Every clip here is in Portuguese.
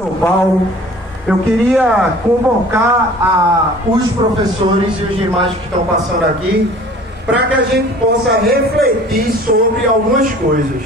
São Paulo, eu queria convocar os professores e os demais que estão passando aqui para que a gente possa refletir sobre algumas coisas.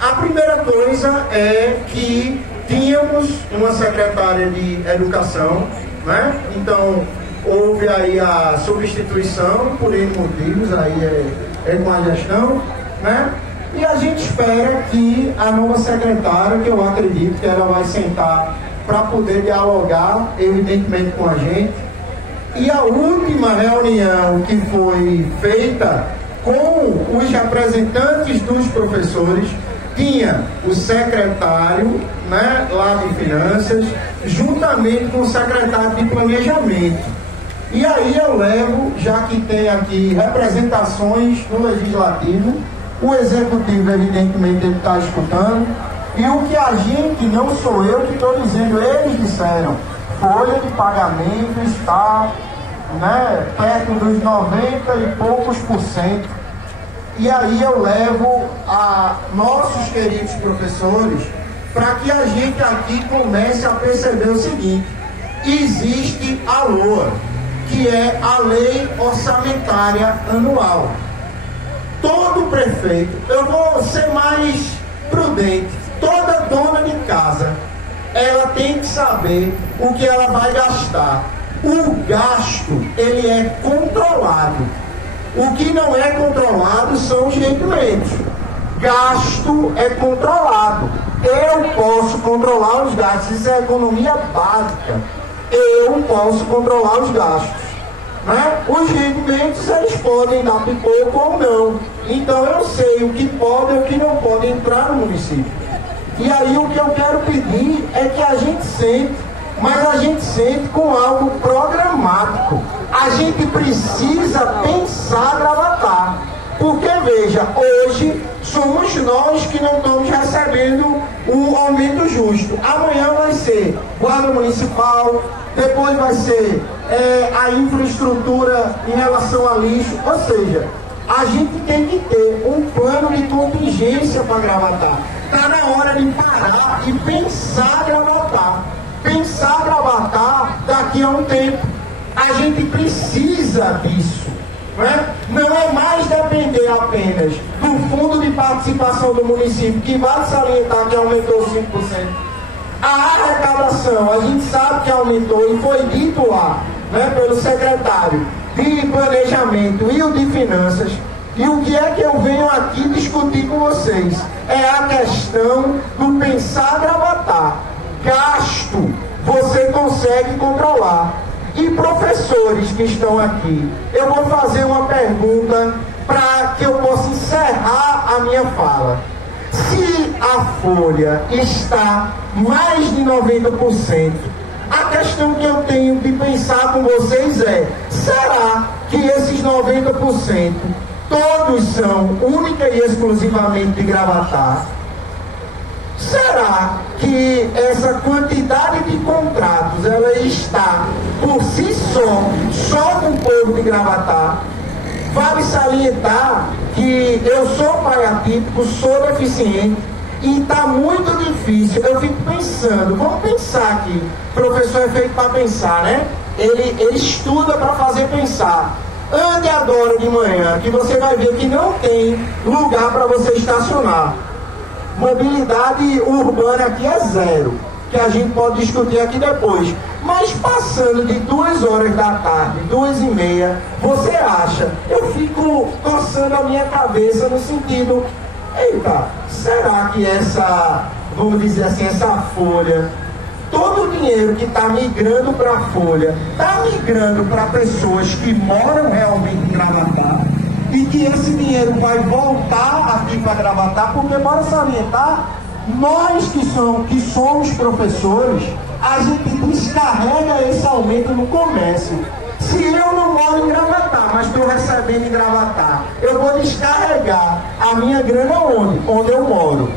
A primeira coisa é que tínhamos uma secretária de educação, né? Então houve aí a substituição por N motivos, aí é com a gestão, né? E a gente espera que a nova secretária, que eu acredito que ela vai sentar para poder dialogar, evidentemente, com a gente. E a última reunião que foi feita com os representantes dos professores, tinha o secretário, né, lá de Finanças, juntamente com o secretário de Planejamento. E aí eu levo, já que tem aqui representações no Legislativo, o Executivo, evidentemente, ele está escutando, e o que a gente, não sou eu que estou dizendo, eles disseram, folha de pagamento está, né, perto dos 90 e poucos %. E aí eu levo a nossos queridos professores para que a gente aqui comece a perceber o seguinte: existe a LOA, que é a Lei Orçamentária Anual. Todo prefeito, eu vou ser mais prudente, toda dona de casa, ela tem que saber o que ela vai gastar. O gasto, ele é controlado. O que não é controlado são os rendimentos. Gasto é controlado. Eu posso controlar os gastos, isso é economia básica. Eu posso controlar os gastos. Né? Os rendimentos, eles podem dar pipoco ou não. Então eu sei o que pode e o que não pode entrar no município. E aí o que eu quero pedir é que a gente sente, mas a gente sente com algo programático. A gente precisa pensar Gravatar. Porque, veja, hoje somos nós que não estamos recebendo o aumento justo. Amanhã vai ser Guarda Municipal, depois vai ser a infraestrutura em relação a lixo. Ou seja, a gente tem que ter um plano de contingência para Gravatar. Está na hora de parar e pensar Gravatar. Pensar Gravatar daqui a um tempo. A gente precisa disso. Não é mais depender apenas do fundo de participação do município, que vale salientar que aumentou 5%. A arrecadação, a gente sabe que aumentou e foi dito lá, né, pelo secretário de Planejamento e o de Finanças. E o que é que eu venho aqui discutir com vocês? É a questão do pensar Gravatar. Gasto, você consegue controlar. E professores que estão aqui, eu vou fazer uma pergunta para que eu possa encerrar a minha fala. Se a folha está mais de 90%, a questão que eu tenho de pensar com vocês é: será que esses 90% todos são única e exclusivamente de Gravatar? Será que essa quantidade de contratos ela está por si só com o povo de Gravatar? Vale salientar que eu sou pai atípico, sou deficiente e está muito difícil. Eu fico pensando, vamos pensar aqui, o professor é feito para pensar, né? Ele estuda para fazer pensar. Ande agora de manhã, que você vai ver que não tem lugar para você estacionar. Mobilidade urbana aqui é zero, que a gente pode discutir aqui depois. Mas passando de 2 horas da tarde, 2h30, você acha? Eu fico coçando a minha cabeça no sentido: eita, será que essa, vamos dizer assim, essa folha, todo o dinheiro que está migrando para a folha, está migrando para pessoas que moram realmente em Gravatar? E que esse dinheiro vai voltar aqui para Gravatar, porque, bora salientar, nós que somos professores, a gente descarrega esse aumento no comércio. Se eu não moro em Gravatar, mas estou recebendo em Gravatar, eu vou descarregar a minha grana onde? Onde eu moro.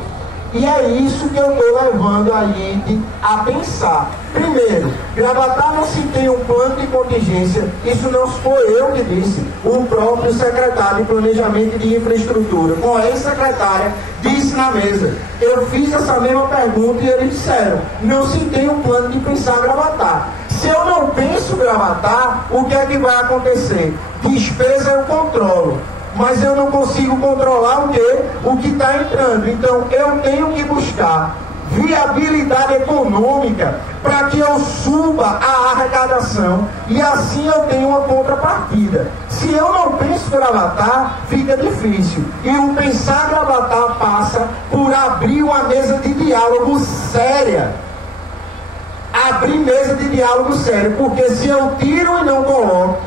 E é isso que eu estou levando a gente a pensar. Primeiro, Gravatar não se tem um plano de contingência. Isso não foi eu que disse. O próprio secretário de Planejamento e de Infraestrutura, com a ex-secretária, disse na mesa. Eu fiz essa mesma pergunta e eles disseram, não se tem um plano de pensar Gravatar. Se eu não penso Gravatar, o que é que vai acontecer? Despesa eu controlo, mas eu não consigo controlar o quê? O que está entrando. Então eu tenho que buscar viabilidade econômica para que eu suba a arrecadação e assim eu tenho uma contrapartida. Se eu não penso Gravatar, fica difícil. E o pensar Gravatar passa por abrir uma mesa de diálogo séria. Abrir mesa de diálogo sério, porque se eu tiro e não coloco,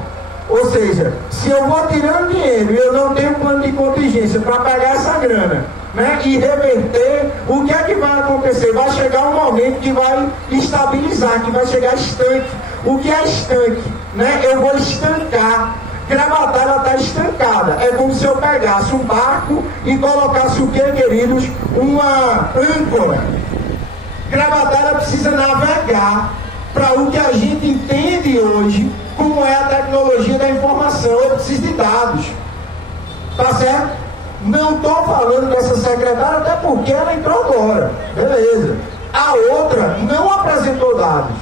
ou seja, se eu vou tirando dinheiro e eu não tenho plano de contingência para pagar essa grana, né, e reverter, o que é que vai acontecer? Vai chegar um momento que vai estabilizar, que vai chegar estanque. O que é estanque? Né? Eu vou estancar. Gravatar, ela está estancada. É como se eu pegasse um barco e colocasse o que, queridos? Uma âncora. Gravatar, ela precisa navegar para o que a gente entende hoje como é a tecnologia da informação. Eu preciso de dados. Tá certo? Não estou falando dessa secretária, até porque ela entrou agora. Beleza. A outra não apresentou dados.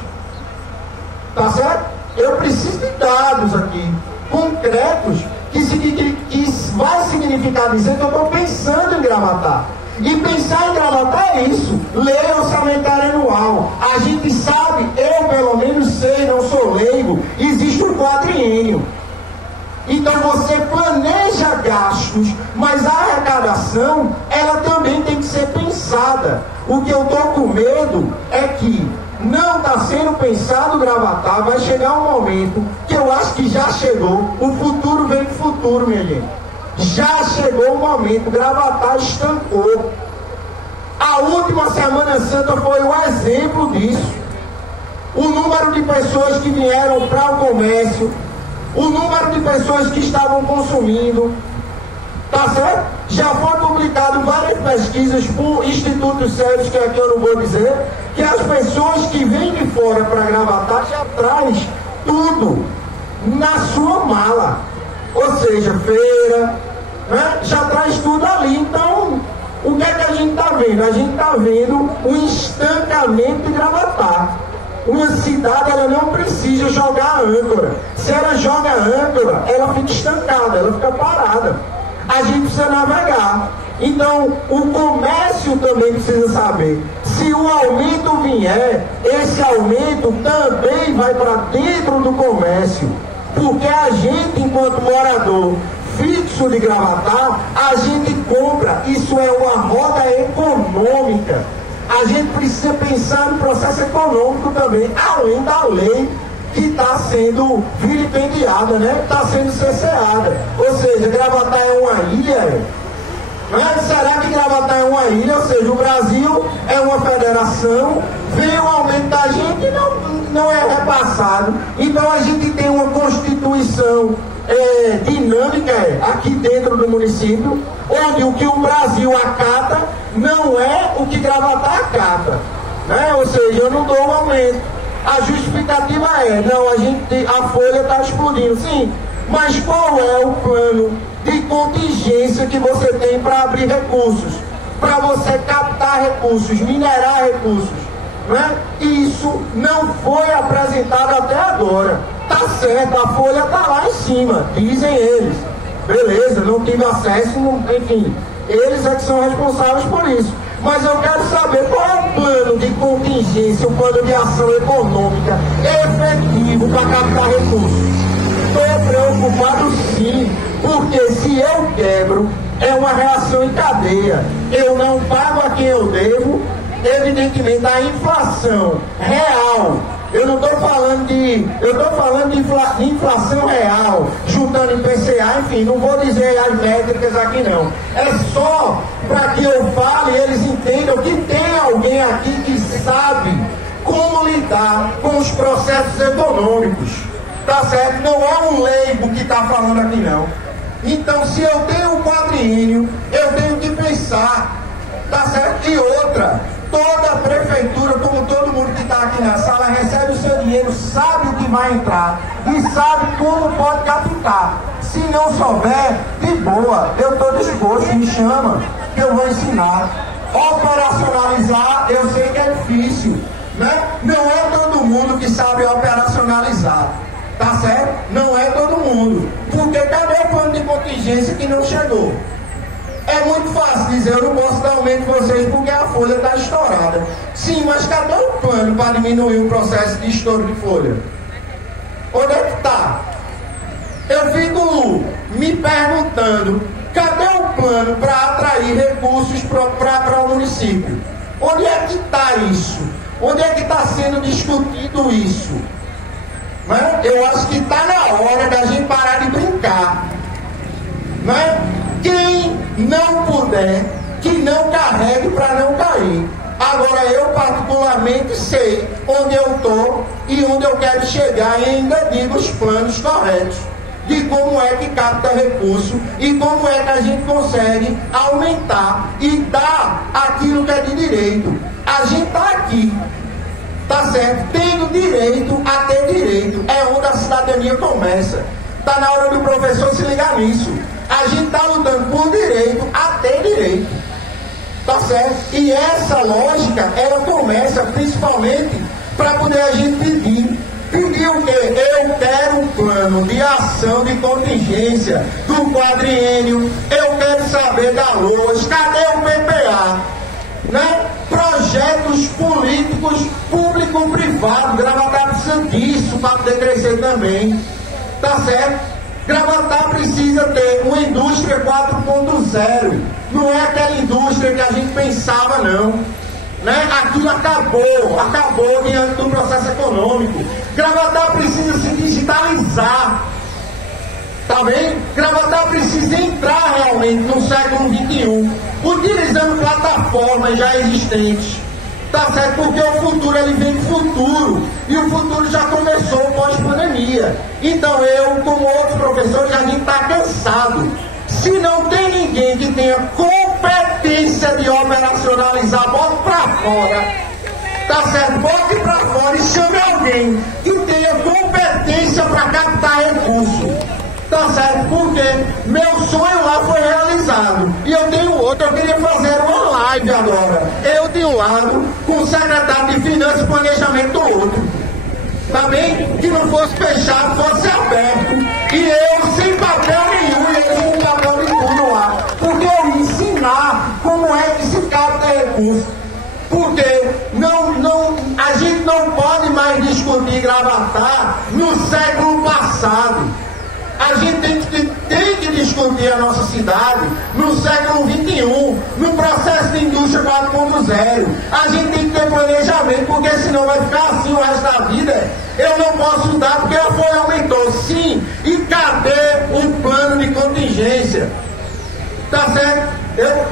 Tá certo? Eu preciso de dados aqui, concretos, que vai significar dizer que eu estou pensando em Gravatar. E pensar em Gravatar é isso, lei orçamentária anual. A gente sabe, eu pelo menos sei, não sou leigo, existe um quadriênio. Então você planeja gastos, mas a arrecadação, ela também tem que ser pensada. O que eu estou com medo é que não está sendo pensado Gravatar, vai chegar um momento que eu acho que já chegou, o futuro vem do futuro, minha gente. Já chegou o momento, Gravatar estancou. A última Semana Santa foi um exemplo disso. O número de pessoas que vieram para o comércio, o número de pessoas que estavam consumindo, tá certo? Já foi publicado várias pesquisas por institutos sérios, que aqui eu não vou dizer, que as pessoas que vêm de fora para Gravatar já traz tudo na sua mala. Ou seja, feira, né? Já traz tudo ali. Então, o que é que a gente está vendo? A gente está vendo um estancamento de Gravatar. Uma cidade, ela não precisa jogar a âncora. Se ela joga a âncora, ela fica estancada, ela fica parada. A gente precisa navegar. Então, o comércio também precisa saber. Se o aumento vier, esse aumento também vai para dentro do comércio. Porque a gente, enquanto morador fixo de Gravatar, a gente compra. Isso é uma roda econômica. A gente precisa pensar no processo econômico também, além da lei que está sendo vilipendiada, né? Está sendo cerceada. Ou seja, Gravatar é uma ilha. Mas será que Gravatar é uma ilha? Ou seja, o Brasil é uma federação, vem o aumento da gente e não é repassado. Então a gente tem uma constituição dinâmica aqui dentro do município, onde o que o Brasil acata não é o que Gravatar acata, né? Ou seja, eu não dou um aumento. A justificativa a folha está explodindo, sim, mas qual é o plano de contingência que você tem para abrir recursos, para você captar recursos, minerar recursos, né? Isso não foi apresentado até agora. Tá certo, a folha está lá em cima, dizem eles. Beleza, não tive acesso, enfim, eles é que são responsáveis por isso. Mas eu quero saber qual é o plano de contingência, o plano de ação econômica efetivo para captar recursos. Estou preocupado sim, porque se eu quebro, é uma reação em cadeia. Eu não pago a quem eu devo, evidentemente a inflação real. Eu não estou falando de inflação real, juntando IPCA, enfim, não vou dizer as métricas aqui não. É só para que eu fale e eles entendam que tem alguém aqui que sabe como lidar com os processos econômicos. Tá certo? Não é um leigo que está falando aqui não. Então, se eu tenho um quadriênio, eu tenho que pensar Tá certo? E outra, toda a prefeitura, como todo mundo que está aqui na sala, recebe o seu dinheiro, sabe o que vai entrar e sabe como pode captar. Se não souber, de boa, eu estou disposto, me chama, que eu vou ensinar. Operacionalizar, eu sei que é difícil, né? Não é todo mundo que sabe operacionalizar, tá certo? Não é todo mundo. Porque cadê o plano de contingência que não chegou? É muito fácil dizer, eu não posso dar aumento para vocês porque a folha está estourada. Sim, mas cadê o plano para diminuir o processo de estouro de folha? Onde é que está? Eu fico me perguntando, cadê o plano para atrair recursos para o município? Onde é que está isso? Onde é que está sendo discutido isso? Né? Eu acho que está na hora da gente parar de brincar. Né? Quem não puder, que não carregue para não cair. Agora eu particularmente sei onde eu estou e onde eu quero chegar e ainda digo os planos corretos de como é que capta recurso e como é que a gente consegue aumentar e dar aquilo que é de direito. A gente está aqui, tá certo? Tendo direito a ter direito. É onde a cidadania começa. Está na hora do professor se ligar nisso. A gente está lutando por direito a ter direito. Tá certo? E essa lógica, ela começa principalmente para poder a gente pedir. Pedir o quê? Eu quero um plano de ação de contingência do quadriênio. Eu quero saber da LOAS. Cadê o PPA? Né? Projetos políticos público-privado. Gravatar precisa disso para poder crescer também. Tá certo? Gravatar precisa ter uma indústria 4.0. Não é aquela indústria que a gente pensava, não. Né? Aquilo acabou diante do processo econômico. Gravatar precisa se digitalizar. Tá bem? Gravatar precisa entrar realmente no século XXI, utilizando plataformas já existentes. Tá certo? Porque o futuro, ele vem do futuro. E o futuro já começou pós-pandemia. Então eu, como outros professores, a gente está cansado. Se não tem ninguém que tenha competência de operacionalizar, bote para fora. Tá certo? Bote para fora e chame alguém que tenha competência para captar recurso. Tá certo? Porque meu sonho lá foi realizado. E eu tenho outro, eu queria fazer uma live agora. Eu de um lado, com o secretário de Finanças e Planejamento do outro. Tá bem? Que não fosse fechado, fosse aberto. E eu sem papel nenhum, e eles com papel de tudo lá. Porque eu ia ensinar como é que se capta recurso. Porque a gente não pode mais discutir Gravatar no século passado. A gente tem que discutir a nossa cidade no século XXI, no processo de indústria 4.0. A gente tem que ter planejamento, porque senão vai ficar assim o resto da vida. Eu não posso dar porque a folha aumentou. Sim, e cadê o plano de contingência? Tá certo?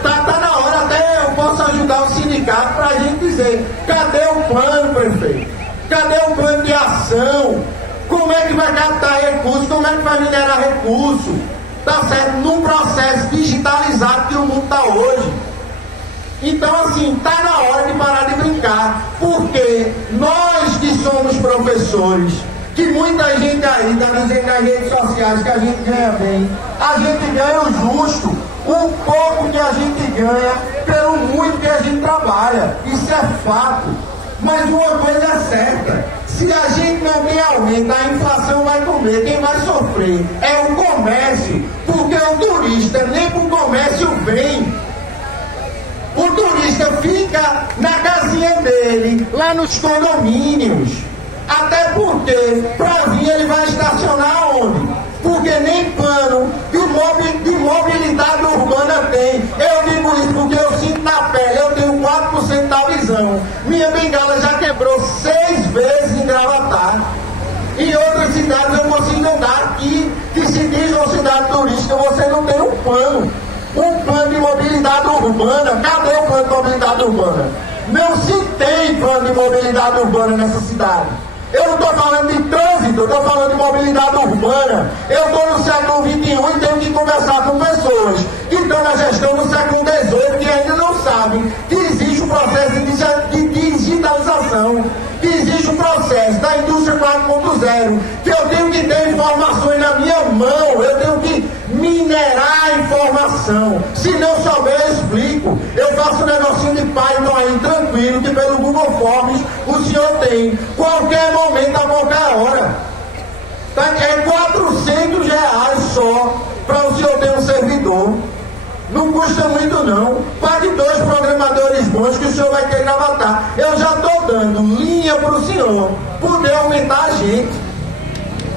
Tá na hora, até eu posso ajudar o sindicato para a gente dizer, cadê o plano, prefeito? Cadê o plano de ação? Como é que vai captar recurso? Como é que vai minerar recurso? Tá certo? Num processo digitalizado que o mundo está hoje. Então, assim, tá na hora de parar de brincar. Porque nós que somos professores, que muita gente aí está dizendo nas redes sociais que a gente ganha bem, a gente ganha o justo, um pouco que a gente ganha pelo muito que a gente trabalha. Isso é fato. Mas uma coisa é certa, se a gente não tem aumento, a inflação vai comer. Quem vai sofrer é o comércio, porque o turista nem para o comércio vem. O turista fica na casinha dele, lá nos condomínios. Até porque, para vir, ele vai estacionar onde? Porque nem plano de mobilidade urbana tem. Eu digo isso porque eu sinto na pele, eu tenho 4% da visão. Minha bengala já quebrou 6 vezes em Gravatar. Em outras cidades eu consigo andar aqui, que se diz uma cidade turística, você não tem um plano. Um plano de mobilidade urbana. Cadê o plano de mobilidade urbana? Não se tem plano de mobilidade urbana nessa cidade. Eu não estou falando de trânsito, eu estou falando de mobilidade urbana. Eu estou no século XXI e tenho que conversar com pessoas que estão na gestão do século XVIII que ainda não sabem que existe um processo de digitalização, que existe um processo da indústria 4.0, que eu tenho que ter informações na minha mão, eu tenho que minerar a informação. Se não souber, eu explico. Eu faço um negocinho de Python aí, tranquilo, que pelo Google Forms o senhor tem, qualquer momento, a qualquer hora. Tá? É R$400 só para o senhor ter um servidor. Não custa muito não. Pague 2 programadores bons que o senhor vai ter que gravatar. Eu já estou dando linha para o senhor poder aumentar a gente.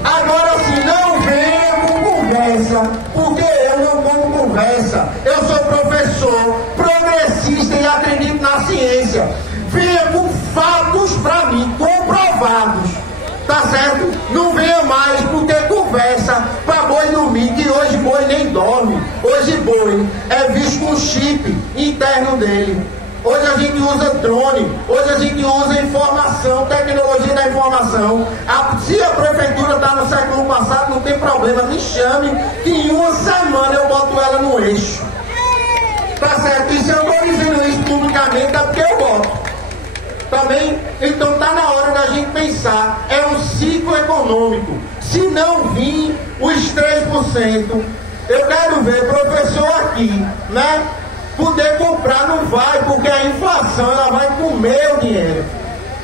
Agora sim, não venha com conversa, porque eu não como conversa. Eu sou professor, progressista e acredito na ciência. Venha com fatos para mim, comprovados. Tá certo? Não venha mais porque conversa para boi dormir, que hoje boi nem dorme. Hoje boi é visto com chip interno dele. Hoje a gente usa drone, hoje a gente usa informação, tecnologia da informação. Se a prefeitura está no século passado, não tem problema, me chame, que em uma semana eu boto ela no eixo. Tá certo? E se eu estou dizendo isso publicamente é porque eu boto. Também, então está na hora da gente pensar, é um ciclo econômico. Se não vir os 3%, eu quero ver professor aqui, né? Poder comprar não vai, porque a inflação ela vai comer o dinheiro.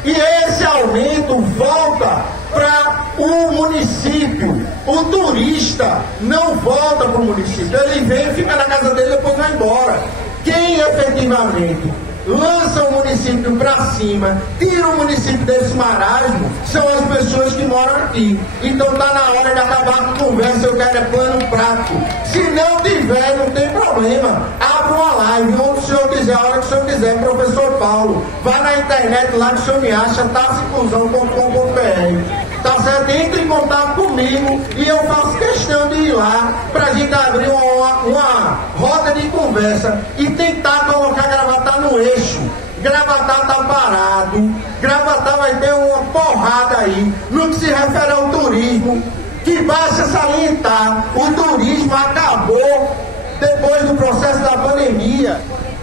E esse aumento volta para o município. O turista não volta para o município. Ele vem, fica na casa dele e depois vai embora. Quem efetivamente lança o município para cima, tira o município desse marasmo, são as pessoas que moram aqui. Então está na hora de acabar com a conversa, eu quero é plano prático. Se não tiver, não tem problema. Abra uma live, onde o senhor quiser, a hora que o senhor quiser, professor Paulo. Vá na internet lá que o senhor me acha, tassiclusão.com.br. Tá certo? Entre em contato comigo e eu faço questão de ir lá para a gente abrir uma roda de conversa e tentar colocar Gravatar no eixo. Gravatar está parado, Gravatar vai ter uma porrada aí no que se refere ao turismo, que basta salientar, o turismo acabou depois do processo da pandemia.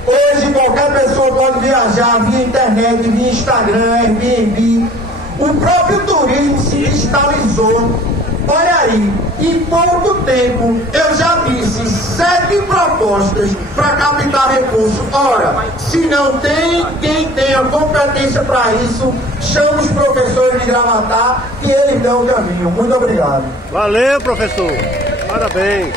Hoje qualquer pessoa pode viajar via internet, via Instagram, Airbnb. O próprio turismo se digitalizou. Olha aí, em pouco tempo eu já disse 7 propostas para captar recursos. Ora, se não tem quem tenha competência para isso, chama os professores de Gravatar e eles dão o caminho. Muito obrigado. Valeu, professor. Parabéns.